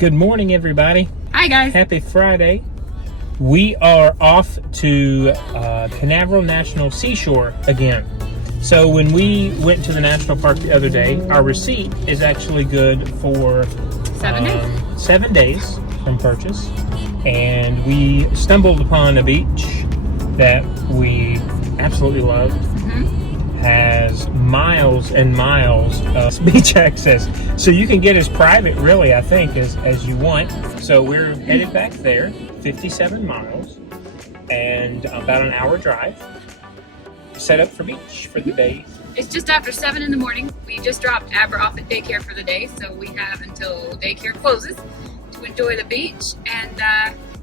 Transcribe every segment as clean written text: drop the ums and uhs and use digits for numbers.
Good morning, everybody. Hi, guys. Happy Friday. We are off to Canaveral National Seashore again. So when we went to the national park the other day, our receipt is actually good for 7 days. 7 days from purchase. And we stumbled upon a beach that we absolutely loved. Has miles and miles of beach access, so you can get as private, really, I think, as you want. So we're headed back there, 57 miles, and about an hour drive. Set up for beach for the day. It's just after 7 in the morning. We just dropped Abra off at daycare for the day, so we have until daycare closes to enjoy the beach. And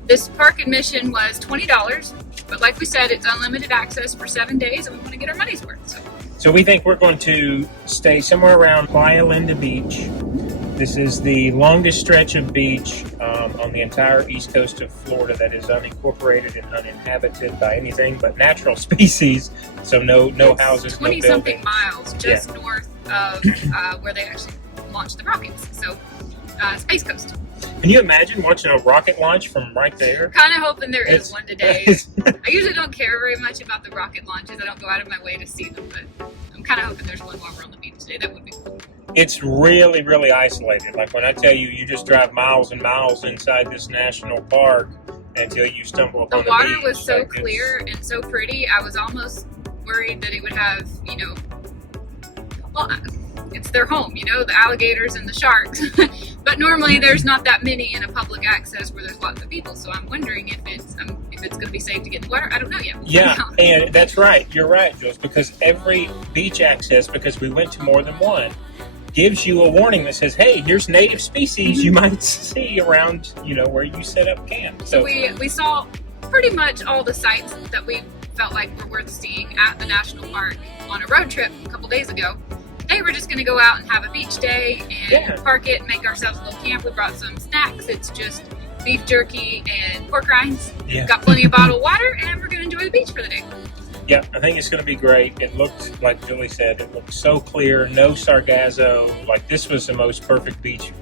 this park admission was $20. But like we said, it's unlimited access for 7 days, and we want to get our money's worth. So we think we're going to stay somewhere around Playa Linda Beach. This is the longest stretch of beach on the entire east coast of Florida that is unincorporated and uninhabited by anything but natural species. So no houses, no buildings. 20-something miles just north of where they actually launched the rockets. So Space Coast. Can you imagine watching a rocket launch from right there? Kind of hoping there is one today. I usually don't care very much about the rocket launches. I don't go out of my way to see them, but I'm kind of hoping there's one while we're on the beach today. That would be cool. It's really, really isolated. Like when I tell you, you just drive miles and miles inside this national park until you stumble upon the beach. The water was so clear and so pretty. I was almost worried that it would have, well, it's their home, the alligators and the sharks. But normally there's not that many in a public access where there's lots of people. So I'm wondering if it's going to be safe to get in the water. I don't know yet. Yeah, and that's right. You're right, Jules, because every beach access, because we went to more than one, gives you a warning that says, hey, here's native species you might see around, where you set up camp. So we saw pretty much all the sites that we felt like were worth seeing at the national park on a road trip a couple days ago. Today we're just going to go out and have a beach day and park it, make ourselves a little camp. We brought some snacks. It's just beef jerky and pork rinds. Yeah. Got plenty of bottled water, and we're going to enjoy the beach for the day. Yeah, I think it's going to be great. It looked, like Julie said, it looked so clear, no sargasso. Like this was the most perfect beach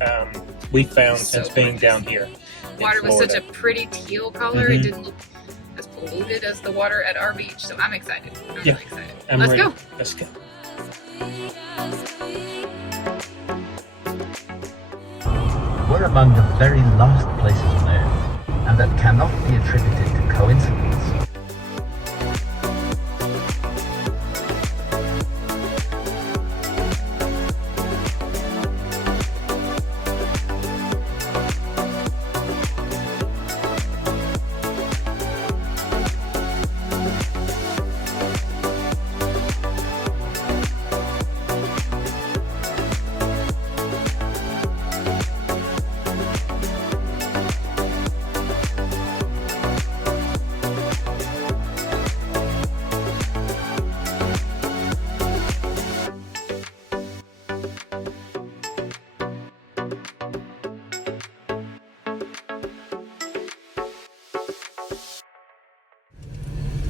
we've found since being down here. Water was such a pretty teal color. It didn't look as polluted as the water at our beach, so I'm excited. I'm really excited. Let's go. Let's go. We're among the very last places on Earth, and that cannot be attributed to coincidence.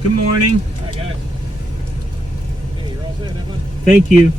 Good morning. Hi, guys. Hey, you're all set, everyone? Thank you.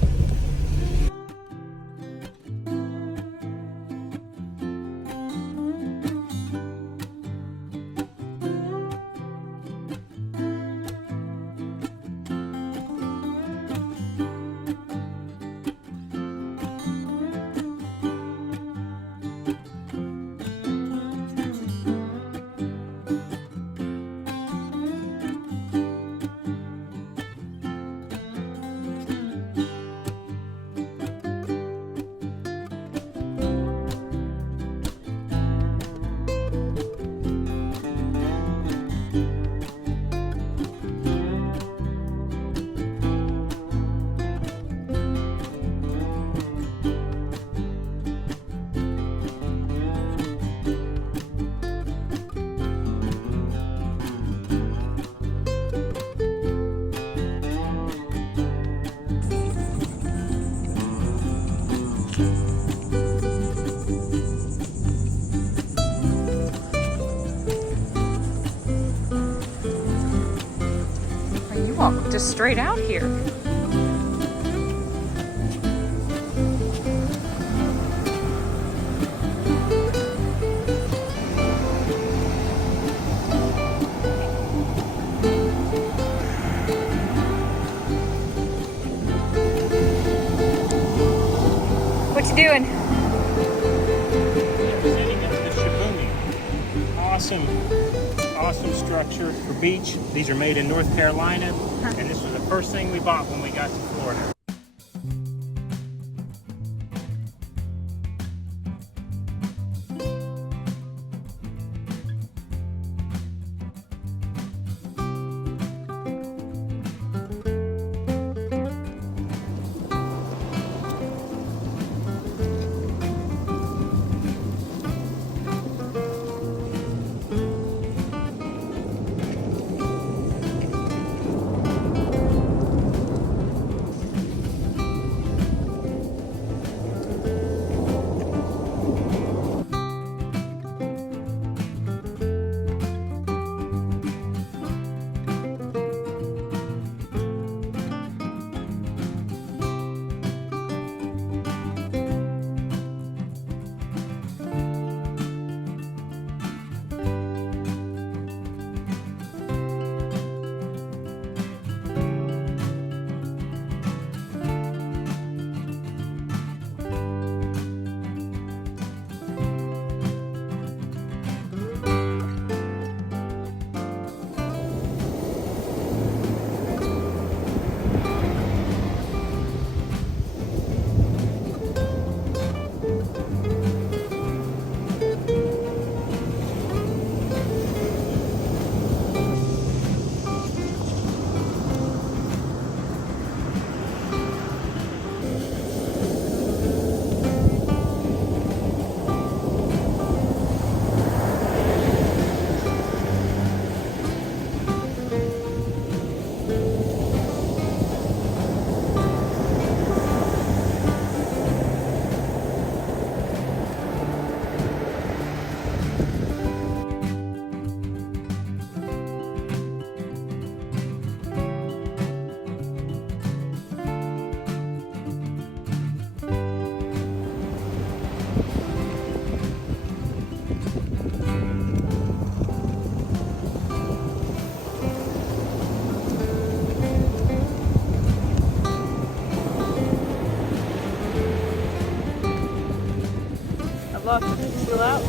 walk just straight out here. doing? Setting up the Shaboonie. Awesome structure for beach. These are made in North Carolina, and this was the first thing we bought when we got to Florida. Look, still out.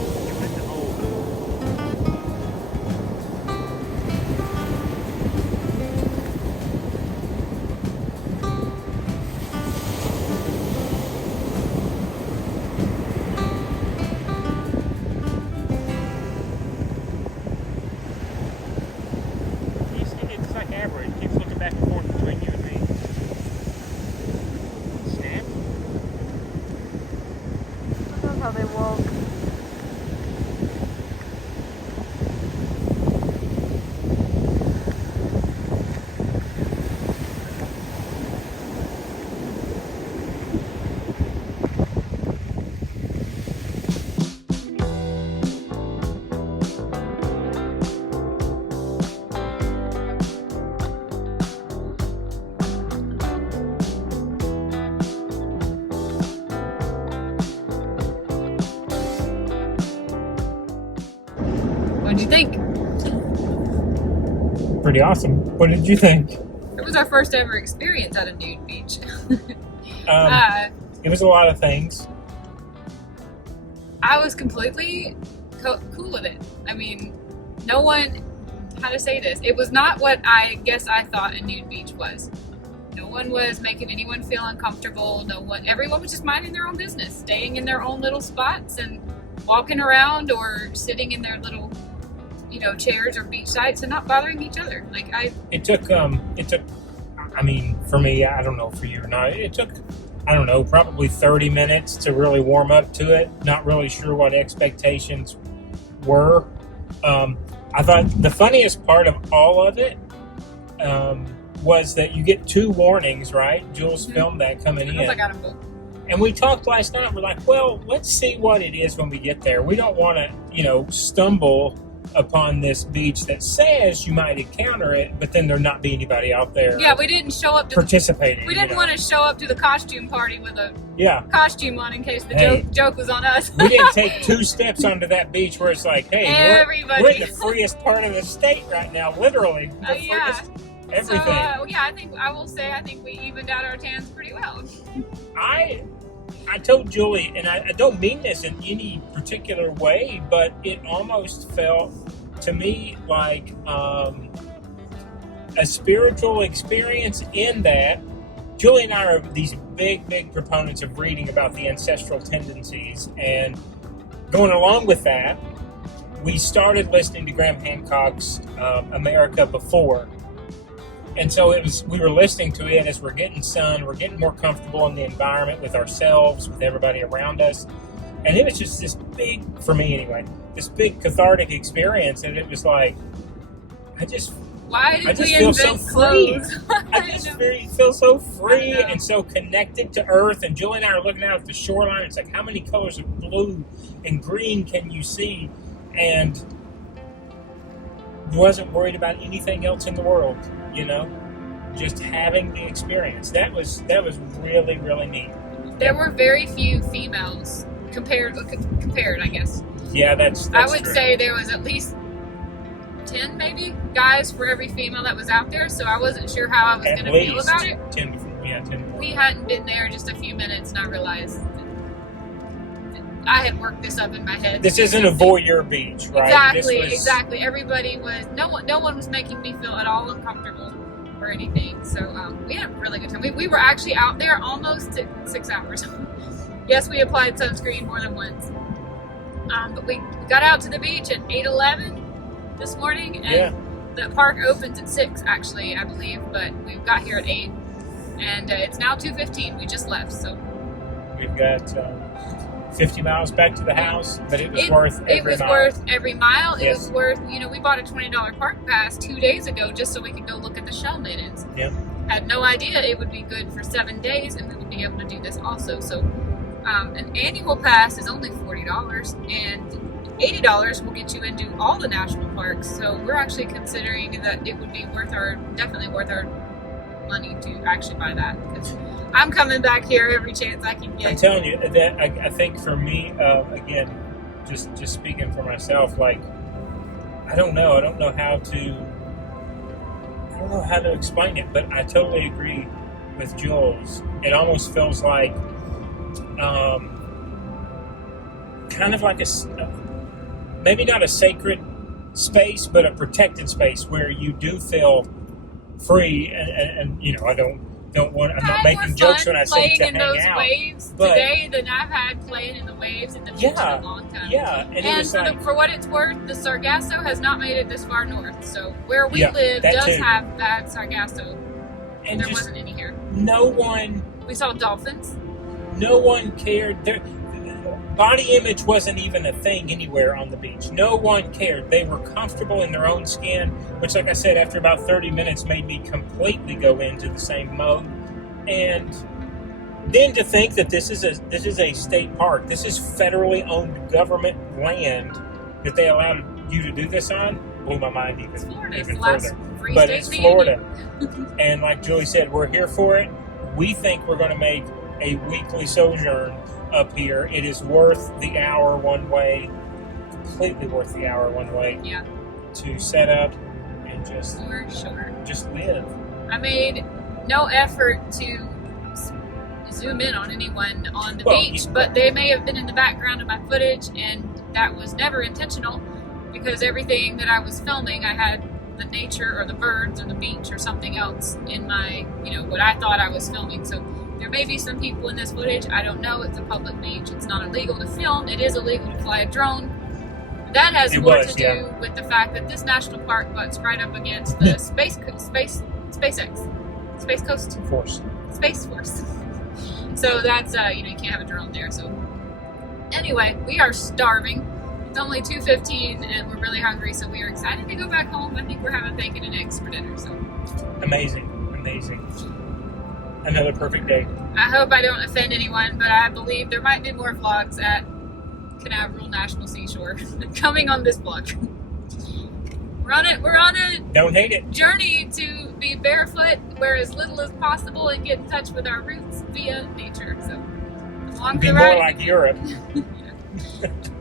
It's like average. It keeps looking back and forth between you and me. Snap. Look how they walk. What'd you think? Pretty awesome. What did you think? It was our first ever experience at a nude beach. It was a lot of things. I was completely cool with it. I mean, no one, how to say this, it was not what I guess I thought a nude beach was. No one was making anyone feel uncomfortable. Everyone was just minding their own business, staying in their own little spots and walking around or sitting in their little, chairs or beach sites and not bothering each other. It took, I mean, for me, I don't know for you or not, it took, I don't know, probably 30 minutes to really warm up to it. Not really sure what expectations were. I thought the funniest part of all of it was that you get 2 warnings, right? Jules filmed that coming in. I got them both. And we talked last night. We're like, well, let's see what it is when we get there. We don't want to, stumble upon this beach that says you might encounter it, but then there not be anybody out there. Yeah, we didn't show up to participating. We didn't want to show up to the costume party with a costume on in case the joke was on us. We didn't take 2 steps onto that beach where it's like, hey, we're in the freest part of the state right now, literally. Everything. So, I think we evened out our tans pretty well. I told Julie, and I don't mean this in any particular way, but it almost felt to me like a spiritual experience in that Julie and I are these big proponents of reading about the ancestral tendencies, and going along with that, we started listening to Graham Hancock's America Before. And so we were listening to it as we're getting sun, we're getting more comfortable in the environment with ourselves, with everybody around us. And it was just this big, for me anyway, this big cathartic experience. And it was like, Why did we feel so invent free. clothes? I just feel so free and so connected to Earth. And Julie and I are looking out at the shoreline. It's like, how many colors of blue and green can you see? And wasn't worried about anything else in the world, you know, just having the experience. That was really, really neat. There were very few females compared, I guess. Yeah, that's I would true. say there was at least 10 maybe guys for every female that was out there, so I wasn't sure how I was going to feel about it. 10. We hadn't been there just a few minutes, and I realized I had worked this up in my head. This isn't a voyeur beach, right? Exactly. Everybody was no one was making me feel at all uncomfortable or anything. So we had a really good time. We were actually out there almost 6 hours. Yes, we applied sunscreen more than once. But we got out to the beach at 8:11 this morning, and the park opens at 6 actually, I believe, but we got here at 8, and it's now 2:15. We just left, so we've got 50 miles back to the house, but it was worth every mile. It was worth every mile. Yes. It was worth, we bought a $20 park pass 2 days ago just so we could go look at the shell maidens. Yeah. Had no idea it would be good for 7 days and we would be able to do this also. So an annual pass is only $40, and $80 will get you into all the national parks. So we're actually considering that it would be definitely worth our money to actually buy that, because I'm coming back here every chance I can get. I'm telling you that I think for me, again, just speaking for myself, like I don't know how to explain it, but I totally agree with Jules. It almost feels like kind of like maybe not a sacred space, but a protected space where you do feel free, and I don't want. I'm not making jokes when I say to hang out. Playing in those waves today than I've had playing in the waves in the beach in a long time. Yeah, and it was for what it's worth, the Sargasso has not made it this far north. So where we live that does too. have bad Sargasso, and there wasn't any here. No one. We saw dolphins. No one cared. Body image wasn't even a thing anywhere on the beach. No one cared. They were comfortable in their own skin, which, like I said, after about 30 minutes made me completely go into the same mode. And then to think that this is a state park. This is federally owned government land that they allowed you to do this on blew my mind even further. But it's Florida. And like Julie said, we're here for it. We think we're going to make a weekly sojourn up here. It is worth the hour one way, completely worth the hour one way. Yeah. To set up and just live. I made no effort to zoom in on anyone on the beach, but they may have been in the background of my footage, and that was never intentional, because everything that I was filming, I had the nature or the birds or the beach or something else in my, what I thought I was filming. So there may be some people in this footage. I don't know. It's a public beach. It's not illegal to film. It is illegal to fly a drone. That has more to do with the fact that this national park butts right up against the Space Force. So that's you can't have a drone there. So anyway, we are starving. It's only 2:15 and we're really hungry, so we are excited to go back home. I think we're having bacon and eggs for dinner. So amazing. Another perfect day. I hope I don't offend anyone, but I believe there might be more vlogs at Canaveral National Seashore coming on this vlog. We're on a don't hate it journey to be barefoot, wear as little as possible, and get in touch with our roots via nature. So along be the more ride. like Europe.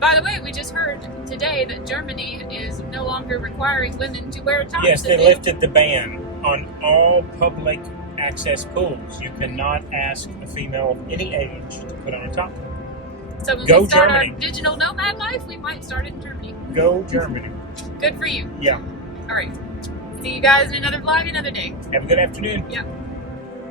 By the way, we just heard today that Germany is no longer requiring women to wear tops. Yes, they lifted the ban on all public access pools. You cannot ask a female of any age to put on a top. So when Go we start Germany. our digital nomad life, we might start it in Germany. Go Germany. Good for you. Yeah. All right. See you guys in another vlog another day. Have a good afternoon. Yeah.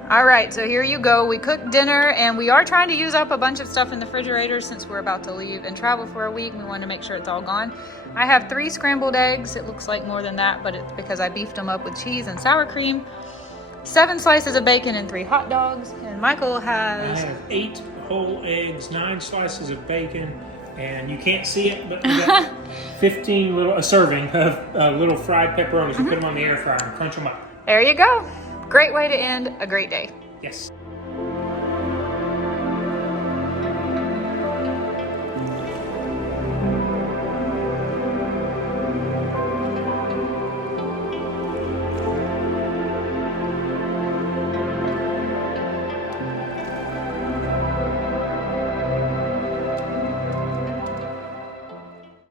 All right, so here you go. We cooked dinner and we are trying to use up a bunch of stuff in the refrigerator since we're about to leave and travel for a week. We want to make sure it's all gone. I have 3 scrambled eggs. It looks like more than that, but it's because I beefed them up with cheese and sour cream. 7 slices of bacon and 3 hot dogs. And Michael I has... have 8 whole eggs, 9 slices of bacon, and you can't see it, but we got 15 a serving of little fried pepperonis. We put them on the air fryer and crunch them up. There you go. Great way to end a great day. Yes.